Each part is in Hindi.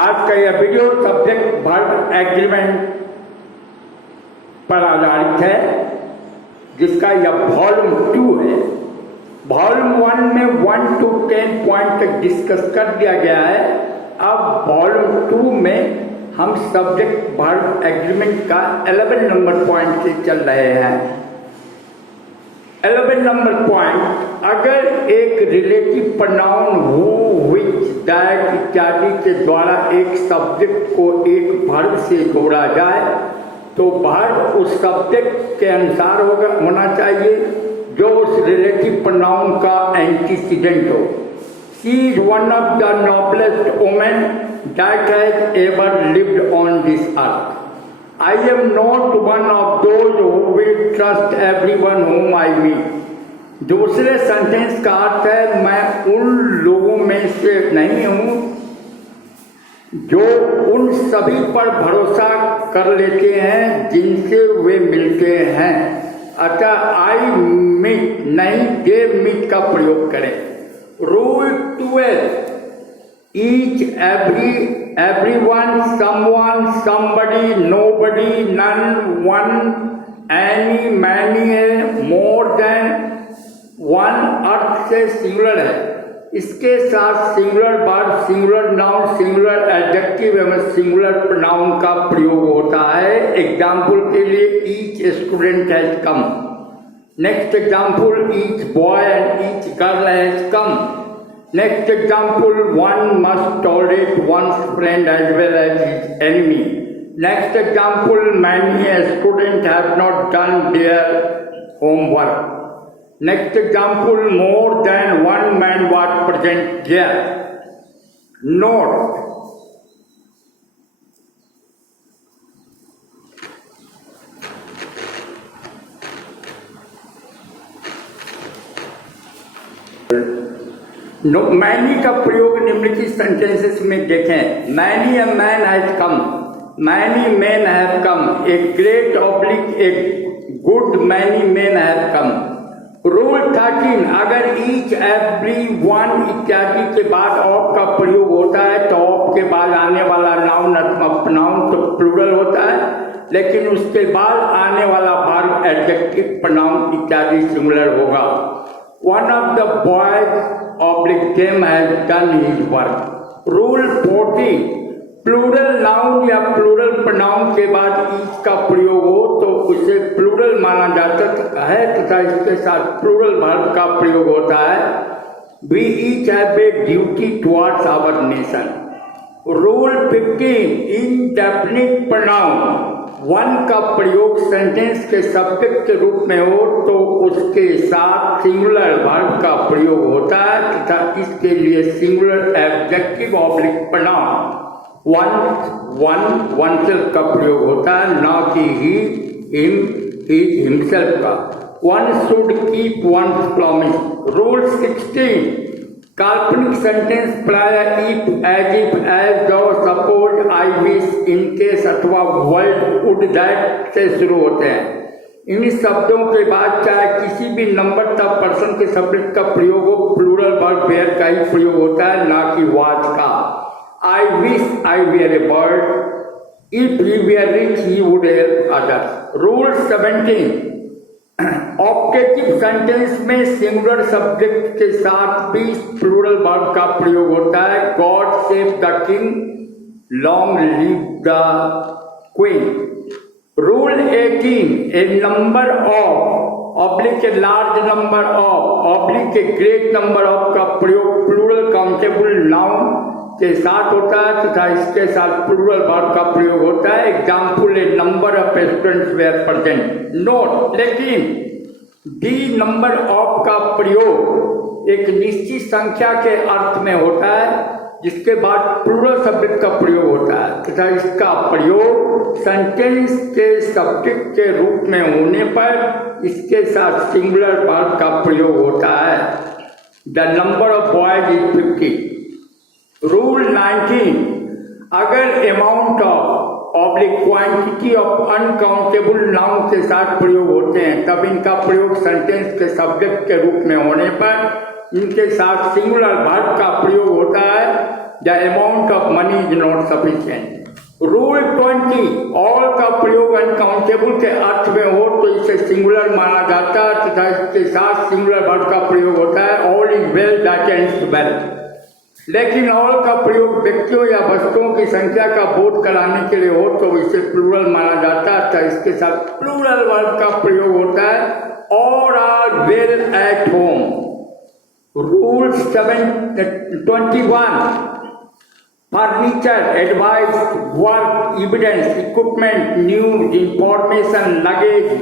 आज का यह वीडियो सब्जेक्ट वर्ब एग्रीमेंट पर आधारित है, जिसका यह वॉल्यूम 2 है। वॉल्यूम 1 में 1 to 10 पॉइंट तक डिस्कस कर दिया गया है। अब वॉल्यूम 2 में हम सब्जेक्ट वर्ब एग्रीमेंट का 11 नंबर पॉइंट से चल रहे हैं। 11 नंबर पॉइंट, अगर एक relative pronoun who, which, that इत्यादि के द्वारा एक सब्जेक्ट को एक वर्ब से जोड़ा जाए तो वर्ब उस सब्जेक्ट के अनुसार होना चाहिए जो उस रिलेटिव प्रोनाउन का एंटीसीडेंट हो। She is one of the noblest women that has ever lived on this earth. I am not one of those who will trust everyone whom I meet. दूसरे सेंटेंस का अर्थ है, मैं उन लोगों में से नहीं हूँ जो उन सभी पर भरोसा कर लेते हैं जिनसे वे मिलते हैं। अतः आई मीट नहीं, दे मीट का प्रयोग करें। Rule 12, each, everyone, someone, somebody, nobody, none, one, any, many, more than one अर्थ से सिंगुलर है। इसके साथ singular verb, singular noun, singular adjective एवं सिंगुलर प्रोनाउन का प्रयोग होता है। एग्जाम्पल के लिए each student has come. Next example, each boy and each girl has come. Next example, one must tolerate one's friend as well as his enemy. Next example, many student have not done their homework. Next example, more than one man was present there. Note, many का प्रयोग निम्नलिखित सेंटेंसेस में देखें। Many a man has come, many men have come, a great oblique a good many men have come। Rule 13, अगर ईच, एवरी, वन इत्यादि के बाद ऑफ का प्रयोग होता है तो ऑफ के बाद आने वाला नाउन अथवा प्रोनाउन तो प्लूरल होता है, लेकिन उसके बाद आने वाला वर्ब, एडजेक्टिव, प्रोनाउन इत्यादि सिंगुलर होगा। One of the boys oblique them has done his work. Rule 40, plural noun या प्लूरल प्रोनाउन के बाद ईच का प्रयोग हो तो उसे प्लूरल माना जाता है तथा इसके साथ प्लूरल वर्ब का प्रयोग होता है। We each have a duty towards our nation. Rule 15, indefinite pronoun, one का प्रयोग सेंटेंस के सब्जेक्ट के रूप में हो तो उसके साथ सिंगुलर वर्ब का प्रयोग होता है तथा इसके लिए singular adjective oblique pronoun oneself का प्रयोग होता है, ना कि he, him, his, himself का। One should keep one's promise। Rule 16, काल्पनिक सेंटेंस प्रायः if, as if, as though, suppose, I wish, in case अथवा would, would, that से शुरू होते हैं। इन शब्दों के बाद चाहे किसी भी नंबर तक पर्सन के सब्जेक्ट का प्रयोग हो, प्लूरल वर्ब वेयर का ही प्रयोग होता है, ना कि वाज का। I wish I were a bird. If he were rich, he would help others. Rule 17, objective sentence में सिंगुलर सब्जेक्ट के साथ भी प्लूरल वर्ब का प्रयोग होता है। God save the king, long live the queen. Rule 18, A number of oblique a large number of oblique a great number of का प्रयोग प्लूरल काउंटेबल नाउन के साथ होता है तथा इसके साथ प्लूरल वर्ब का प्रयोग होता है। Example, a number of students were present. Note, लेकिन दी नंबर ऑफ का प्रयोग एक निश्चित संख्या के अर्थ में होता है, जिसके बाद प्लूरल सब्जेक्ट का प्रयोग होता है तथा इसका प्रयोग सेंटेंस के सब्जेक्ट के रूप में होने पर इसके साथ सिंगुलर वर्ब का प्रयोग होता है। The number of boys is 50। Rule 19, अगर amount of oblique quantity of uncountable noun के साथ प्रयोग होते हैं तब इनका प्रयोग सेंटेंस के सब्जेक्ट के रूप में होने पर इनके साथ सिंगुलर वर्ब का प्रयोग होता है। The amount of money is not sufficient. Rule 20, all का प्रयोग अनकाउंटेबल के अर्थ में हो तो इसे सिंगुलर माना जाता है तथा इसके साथ सिंगुलर वर्ब का प्रयोग होता है, all is well that ends well. लेकिन ऑल का प्रयोग व्यक्तियों या वस्तुओं की संख्या का बोध कराने के लिए हो तो इसे प्लूरल माना जाता है तथा इसके साथ प्लूरल वर्ब का प्रयोग होता है, all are well at home. Rule 21, furniture, advice, work, evidence, equipment, news, information, luggage,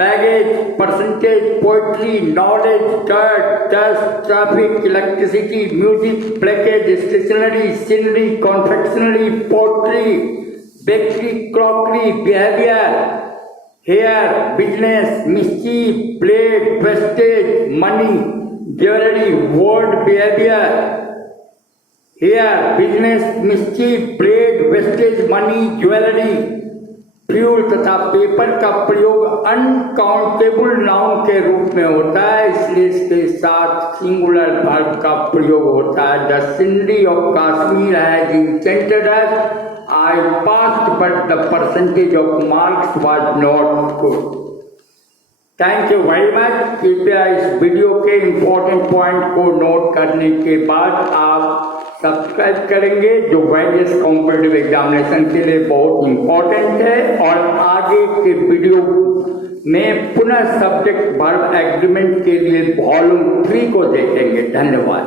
baggage, percentage, poetry, knowledge, dirt, dust, traffic, electricity, music, package, stationery, scenery, confectionery, pottery, bakery, crockery, behavior, hair, business, mischief, plate, wastage, money, jewelry, word, behavior, here, business, mischief, trade, wastage, money, jewellery, fuel तथा पेपर का प्रयोग अनकाउंटेबल नाउन के रूप में होता है, इसलिए इसके साथ सिंगुलर वर्ब का प्रयोग होता है। The scenery of Kashmir has intended us, I passed but the percentage of marks was not good. Thank you very much. कृपया इस वीडियो के इम्पोर्टेंट पॉइंट को नोट करने के बाद आप सब्सक्राइब करेंगे, जो वेरियस कॉम्पिटिटिव एग्जामिनेशन के लिए बहुत इम्पोर्टेंट है, और आगे के वीडियो में पुनः सब्जेक्ट वर्ब एग्रीमेंट के लिए वॉल्यूम 3 को देखेंगे। धन्यवाद।